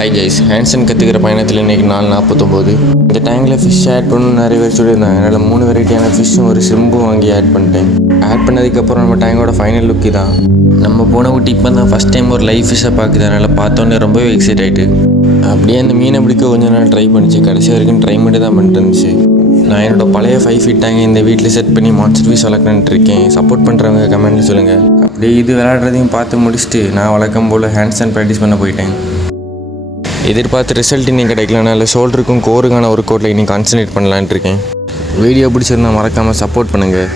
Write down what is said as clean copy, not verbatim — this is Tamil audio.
ஹாய் கைஸ், ஹேண்ட்ஸன் கற்றுக்கிற பயணத்தில் இன்றைக்கி 4:49. இந்த டேங்கில் ஃபிஷ் ஆட் பண்ணணும்னு நிறைய பேர் சொல்லியிருந்தாங்க. அதனால் 3 வெரைட்டியான ஃபிஷ்ஷும் ஒரு ஷ்ரிம்பும் வாங்கி ஆட் பண்ணிட்டேன். ஆட் பண்ணதுக்கப்புறம் நம்ம டேங்கோட ஃபைனல் லுக்கு தான். நம்ம போன குட்டி இப்போ தான் ஃபஸ்ட் டைம் ஒரு லைவ் ஃபிஷ்ஷை பார்க்குது. அதனால் பார்த்தோன்னே ரொம்பவே எக்ஸைட் ஆகிட்டு அப்படியே அந்த மீனை பிடிக்க கொஞ்ச நாள் ட்ரை பண்ணிச்சு. கடைசி வரைக்கும் ட்ரை மட்டும் தான் பண்ணிட்டு இருந்துச்சு. நான் என்னோட பழைய 5 feet டேங்கை இந்த வீட்டில் செட் பண்ணி மான்ஸ்டர் ஃபிஷ் வளர்க்கணுன்ட்டு இருக்கேன். சப்போர்ட் பண்ணுறவங்க கமெண்ட்டில் சொல்லுங்கள். அப்படியே இது விளையாடுறதையும் பார்த்து முடிச்சுட்டு நான் வழக்கம் போல் ஹேண்ட்ஸன் ப்ராக்டிஸ் பண்ண போயிட்டேன். எதிர்பார்த்து ரிசல்ட் இன்னும் கிடைக்கலனா இல்லை ஷோல்டருக்கும் கோருக்கான ஒர்க் அவுட்டில் இன்னும் கான்சன்ட்ரேட் பண்ணலான்ட்டு இருக்கேன். வீடியோ பிடிச்சிருந்தா மறக்காமல் சப்போர்ட் பண்ணுங்கள்.